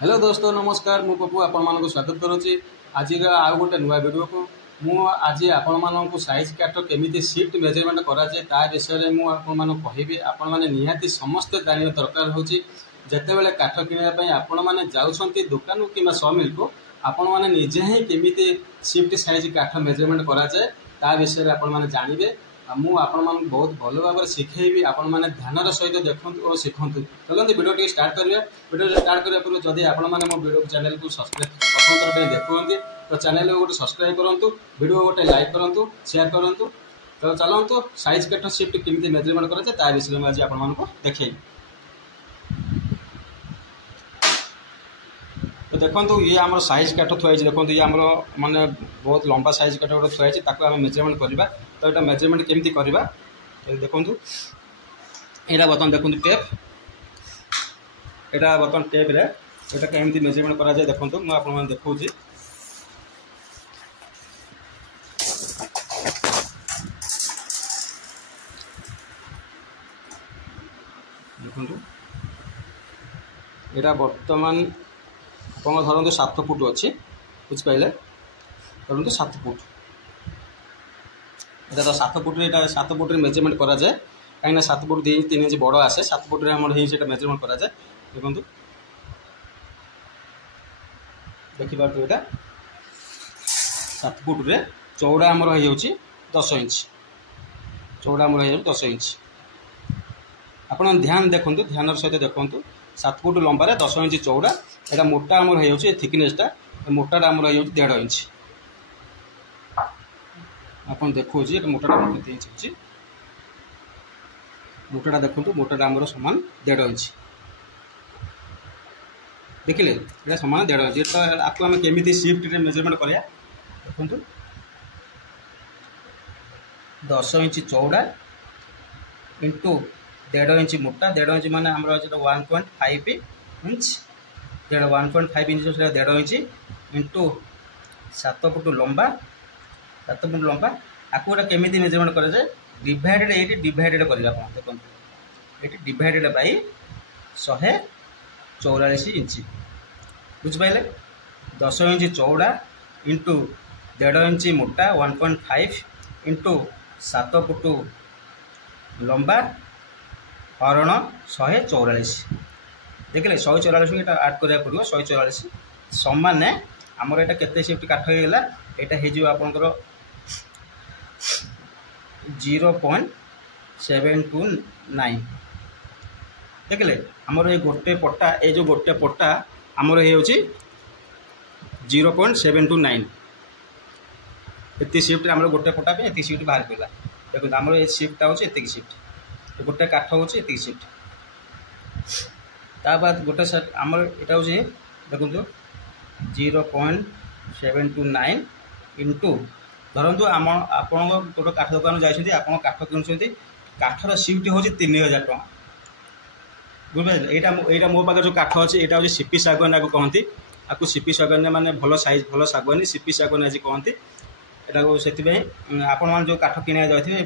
Hello दोस्तों नमस्कार मु पप्पू आपण मानक स्वागत करुच्ची आज आउ गोटे नुआ वीडियो को मु आज आपण मानक साइज काट केमी सीट मेजरमेंट कराए ता विषय में आपण कहबी आपण मैंने निहाती समस्त जाना दरकार हो जिते बड़े काठ किणापी आपण मैंने जाऊँच दुकान कि समिल को आपण मैंने निजे ही केमी सीफ्ट साइज काठ मेजरमेंट कराए ता विषय आपण मैंने जानवे मुझे बहुत भल भाव शिखेबी आपण मैंने ध्यान सहित देखूँ और शिखु चलते वीडियो टी स्टार्ट करिए। वीडियो स्टार्ट करने पूर्व जदि आपण मैंने मो वीडियो चैनल को सब्सक्राइब प्रथम थर देखुंत तो चैनल को गोटे सब्सक्राइब करूँ, वीडियो गोटे लाइक करूँ, शेयर करूँ। तो चलतु साइज कट शिफ्ट केमी मेजरमेंट कराए ता विषय में आज आपण देखेबी। तो देखो ये आम साइज काठ थुआई देखो ये आम माने बहुत लंबा साइज काठ गोटे थुआई आम मेजरमेंट करवा। तो यहाँ मेजरमेंट केमती करवा देखो यहाँ बर्तमान देखो टेप यहाँ बर्तमान टेप रे यहाँ केमती मेजरमेंट करा जाए देखो मुझे आपको देखा देखो यहाँ बर्तमान आप धरतु 7 फुट अच्छी बुझिपारे धरतु 7 फुट ये तो 7 फुट 7 फुट मेजरमेंट करा जाए कहीं 7 फुट 3 इंच बड़ आसे 7 फुट मेजरमेंट करा जाए देखो देखिए यहाँ 7 फुट रे चौड़ा आमर हो 10 इंच चौड़ा आमर हो 10 इंच आप ध्यान देखूँ ध्यान सहित देखूँ 7 फुट लंबार 10 इंच चौड़ा यहाँ मोटा आमर हो थिकनेसटा मोटाटा आमर हो 1.5 इंच आप देखो मोटाटा इंच मोटाटा देखो मोटाटा आमर सामान 1.5 इंच देखिले ये सामान 1.5 इंच। तो आपको आम केमी शिफ्ट मेजरमेंट करा देखो 10 इंच चौड़ा इंटू 1.5 इंच मोटा 1.5 इंच मान 1.5 inch 1.5 inch 1.5 inch into 7 foot लंबा 7 फुट लंबा आपको गोटे केमी मेजरमेंट कराए डिवाइडेड ये डिवाइडेड करेंगे आप देखो ये डिवाइडेड बाई 144 इंच बुझिपारे 10 इंच चौड़ा इंटू 1.5 इंच मोटा 1.5 इंटू 7 फुट लंबा हरण 144 देखिए 144 को आड करा पड़ो 144 समान आमर यहाँ केते शिफ्ट काठ होगा यहाँ हो आपंकर 0.729 देखिले आमर ये गोटे पट्टा ये जो गोटे पट्टा आमर हो 0.729 ये शिफ्ट आम गोटे पट्टा पे ये शिफ्ट बाहर पड़ा देखो आमर ये शिफ्टा हो शिफ्ट गोटे काठ हो शिफ्ट ता बाद गोटे सेट आमर यहाँ हूँ देखो 0.729 इंटू धरतु आम आप गोटे काठ दुकान जाइए आप काठ किणुंट काठर शिफ्ट हूँ 3000 टଙ୍କା बुझे यहाँ मो पाखे जो काठ अच्छे यहाँ हूँ सीपी सागवान आपको कहती आपको सीपी सागवान माने भल साइज भल सागवानी सीपी सागवान आज कहती यहाँ से आपण जो काठ किणा जाइए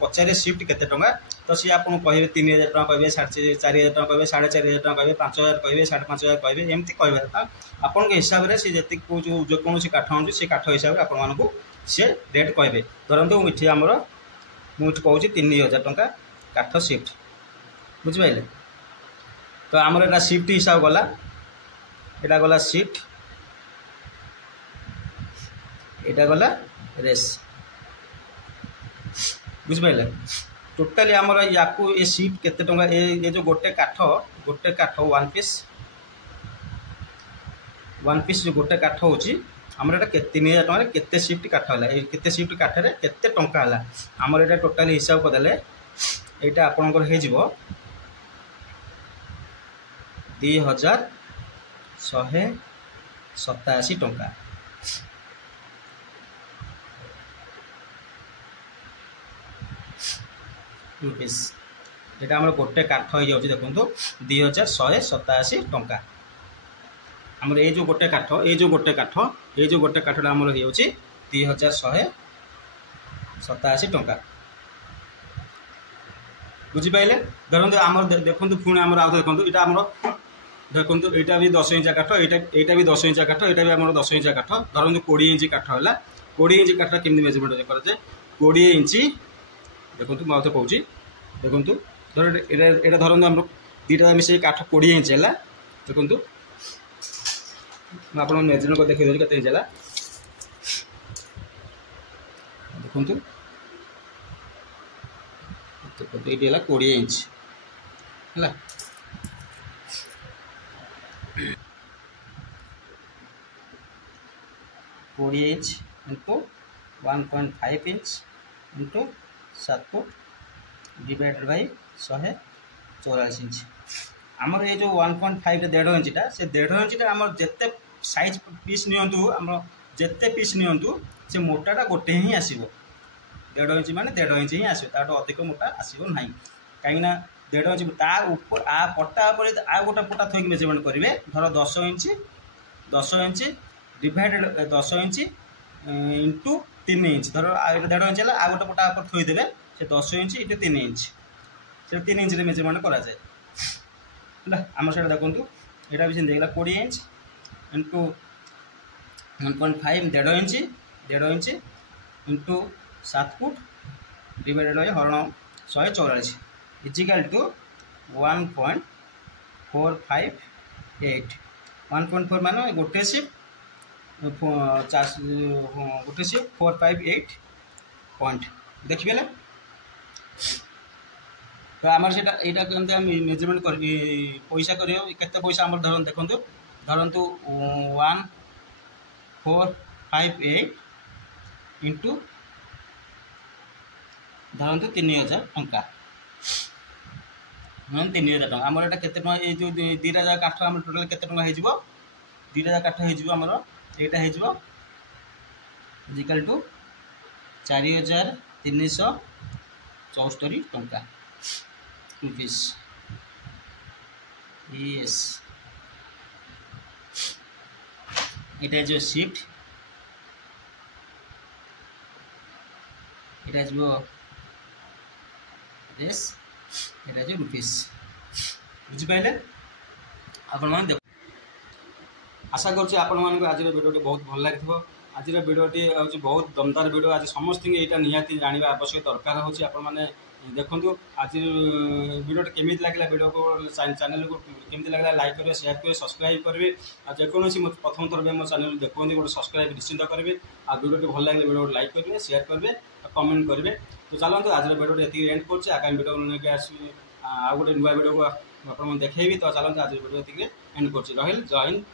पचारे शिफ्ट केते टଙ୍କା तो सी आपको कहे 3000 टଙ୍କା कहे 4500 टଙ୍କା कहे 4500 टଙ୍କା कहे 5000 कहे 5500 कहे एमती कहे आपण हिसाब से जी कौन काठ हो से काठ हिसाब से आपको सी रेट कहे धरतु ये आमर मुझे कहूँ 3000 टଙ୍କା काठ शिफ्ट बुझिपारे। तो आमर यहाँ शिफ्ट हिसाब गला यहाँ गला शिफ्ट यहाँ गला रेस बुझिपारे टोटाली आमर या ये शिफ्ट केते टଙ୍କା ये जो गोटे काठ 1 पीस जो गोटे काठ हो आमर यहाँ 3000 टଙ୍କା केते शिफ्ट काठ है केते शिफ्ट काठरे केते टଙ୍କା है आमर यहाँ टोटाली हिसाब करदे यहाँ आपणकर हो 2187 टଙ୍କା रुपीस यहाँ आम गोटे काठ हो जाए देखो 2187 टଙ୍କା आमर ये जो गोटे काठ ये जो गोटे काठटा आमर हो 2187 टଙ୍କା बुझिपारे धरतु आम देखो पुणी आम देखो यहाँ आम देखो यहाँ भी 10 इंच काठ, यहाँ भी 10 इंच काठ, यहाँ भी आम 10 इंच काठ धरत 20 इंच काठ है 20 इंच काठ केमी मेजरमेंट कराए 20 इंच देखो मुझे कौन देखो धर यहाँ धरत आम दीटा मिसे काठ 20 इंच है देखो मुझे मेजरमेंट कर देखिए के इंच है देखो ये 20 इंच है 20 inch into 1.5 inch into 7 foot divided by 144 inch आमर ये जो 1.5 1.5 इंचटा से 1.5 इंचटा आमर जिते साइज पीस नियंतु आमर जिते पीस नियंतु से मोटाटा गोटे ही आसीबो 1.5 इंच माने 1.5 इंच ही आसीबो ताटो अधिक मोटा आसीबो नाही काई ना 1.5 इंच ता ऊपर आ पट्टा पर आ गोटा पट्टा थोक मेजरमेंट करिवे धर 10 inch divided 10 inch into 3 inch धर 1.5 इंच है आ गोटे पटा पर थोदेवे से 10 इंच इंटू 3 इंच से 3 इंच मेजरमेंट करा जाए है आम से देखो यहाँ भी देखला 20 inch into 1.5 1.5 inch into 7 foot divided by हरण 144 इजिकल टू 1.458 1.4 मान गोटे शिफ्ट गोटे से 458 पॉइंट देखिए ना तो आमर से यहाँ मेजरमेंट कर पैसा कर पैसा आम धर देखो धरतु 1458 इंटू धरतु 3000 टंका 3000 टंका आमर यहाँ केते ये जो दीटा जगह काठ आम टोटाल केते टंका हो दीटा जगह काठ होमर यहाँ इजिकल टू 4374 टंका रुपीस यस ये जो शिफ्ट ये जो यस ये जो रुपीस बुझिपारे आपण मैंने देख आशा करुँच आपण मानक आज भिडियोटी बहुत भल लगी आज भिडियोटी हूँ बहुत दमदार भिडियो आज समस्त यहाँ निहाती जानवा आवश्यक दरकार होची आपण मैंने देखो आज भिडियोटी केमी लगे भिडियो को चैनल को केमी लगे लाइक करेंगे शेयर करेंगे सब्सक्राइब करेंगे जेकोसी प्रथम थर मो चैनल देखते गोटे सब्सक्राइब निश्चिंत करेंगे आ भिडियोटी भल लगे भिडियो लाइक करेंगे शेयर करेंगे कमेंट करेंगे तो चलते आज भिडियोटी ये एंड कर आगामी भिडियो लेके आस गोटे नुआ भिडियो को आप देखेबी तो चलते आज भिडियो ये एंड कर जय हिंद